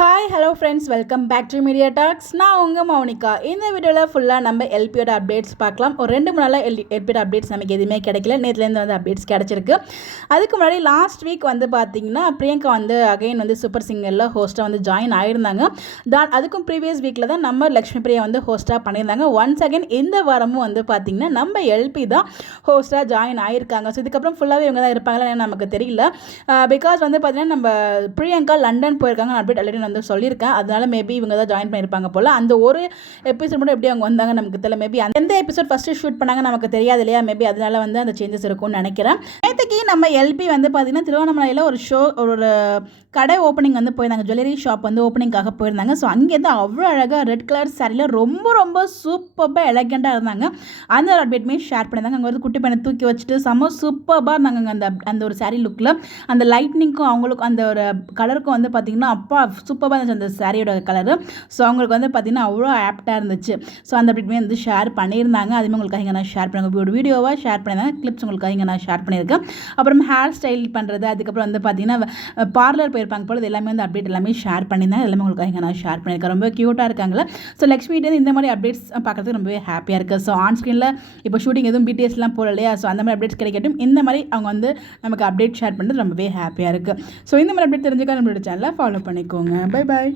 Hi hello friends, welcome back to media talks. நான் உங்கள் மௌனிகா. இந்த வீடியோவில் ஃபுல்லாக நம்ம எல்பியோட அப்டேட்ஸ் பார்க்கலாம். ஒரு 2 3 நாளாக எல்பியோட அப்டேட்ஸ் நமக்கு எதுவுமே கிடைக்கல. நேற்றுலேருந்து வந்து அப்டேட்ஸ் கிடச்சிருக்கு. அதுக்கு முன்னாடி லாஸ்ட் வீக் வந்து பார்த்திங்கன்னா பிரியங்கா வந்து அகைன் வந்து சூப்பர் சிங்கரில் ஹோஸ்ட்டாக வந்து ஜாயின் ஆகியிருந்தாங்க. அதுக்கும் ப்ரீவியஸ் வீக்கில் தான் நம்ம லக்ஷ்மி பிரியா வந்து ஹோஸ்ட்டாக பண்ணியிருந்தாங்க. ஒன்ஸ் அகைன் இந்த வாரமும் வந்து பார்த்திங்கன்னா நம்ம எல்பி தான் ஹோஸ்ட்டாக ஜாயின் ஆகியிருக்காங்க. ஸோ இதுக்கப்புறம் ஃபுல்லாகவே இவங்க தான் இருப்பாங்களா நமக்கு தெரியல. பிகாஸ் வந்து பார்த்திங்கன்னா நம்ம பிரியங்கா லண்டன் போயிருக்காங்க. அப்டேட் ஆல்ரெடி வந்து சொல்லியிருக்கேன். அதனால மேபி இவங்க தான் ஜாயின் பண்ணியிருப்பாங்க போல. அந்த ஒரு எபிசோட் மட்டும் எப்படி அவங்க வந்தாங்க நமக்கு தெரியல. மேபி எந்த எபிசோட் ஃபஸ்ட்டு ஷூட் பண்ணாங்க நமக்கு தெரியாது இல்லையா. மேபி அதனால வந்து அந்த சேஞ்சஸ் இருக்கும்னு நினைக்கிறேன். நேற்றுக்கு நம்ம எல்பி வந்து பார்த்தீங்கன்னா திருவண்ணாமலையில் ஒரு கடை ஓப்பனிங் வந்து போயிருந்தாங்க. ஜுவல்லரி ஷாப் வந்து ஓப்பனிங்காக போயிருந்தாங்க. ஸோ அங்கேருந்து அவ்வளோ அழகாக ரெட் கலர் சாரியில் ரொம்ப ரொம்ப சூப்பராக எலகெண்ட்டாக இருந்தாங்க. அந்த ஒரு அப்டேட்டுமே ஷேர் பண்ணியிருந்தாங்க. அங்கே வந்து குட்டி பையனை தூக்கி வச்சுட்டு செம்ம சூப்பராக இருந்தாங்க. அந்த ஒரு சாரீ லுக்கில் அந்த லைட்னிங்க்கும் அவங்களுக்கும் அந்த ஒரு கலருக்கும் வந்து பார்த்திங்கன்னா அப்பா சூப்பராக இருந்துச்சு அந்த சாரியோட கலரு. ஸோ அவங்களுக்கு வந்து பார்த்திங்கன்னா அவ்வளோ ஆப்டாக இருந்துச்சு. ஸோ அந்த அப்டேட்டுமே வந்து ஷேர் பண்ணியிருந்தாங்க. அதுவுமே உங்களுக்காக இங்கே நான் ஷேர் பண்ணுங்க. ஒரு வீடியோவாக ஷேர் பண்ணியிருந்தாங்க. கிளிப்ஸ் உங்களுக்காக இங்கே நான் ஷேர் பண்ணியிருக்கேன். அப்புறம் ஹேர் ஸ்டைல் பண்ணுறது, அதுக்கப்புறம் வந்து பார்த்திங்கன்னா பார்லர் போயிருப்பாங்க போல. இது எல்லாமே வந்து அப்டேட் எல்லாமே ஷேர் பண்ணியிருந்தாங்க. எல்லாமே உங்களுக்காக இங்கே நான் ஷேர் பண்ணியிருக்கேன். ரொம்ப க்யூட்டாக இருக்காங்களா. ஸோ லக்ஷ்மிகிட்டே இந்த மாதிரி அப்டேட்ஸ் பார்க்குறதுக்கு ரொம்பவே ஹாப்பியாக இருக்குது. ஸோ ஆன் ஸ்க்ரீனில் இப்போ ஷூட்டிங் எதுவும் பிடிஎஸ்லாம் போகல இல்லையா. ஸோ அந்த மாதிரி அப்டேட்ஸ் கிடைக்கட்டும். இந்த மாதிரி அவங்க வந்து நமக்கு அப்டேட் ஷேர் பண்ணுறது ரொம்பவே ஹாப்பியாக இருக்குது. ஸோ இந்த மாதிரி அப்டேட் தெரிஞ்சுக்க நம்மளோட சேனலை ஃபாலோ பண்ணிக்கோங்க. Bye bye.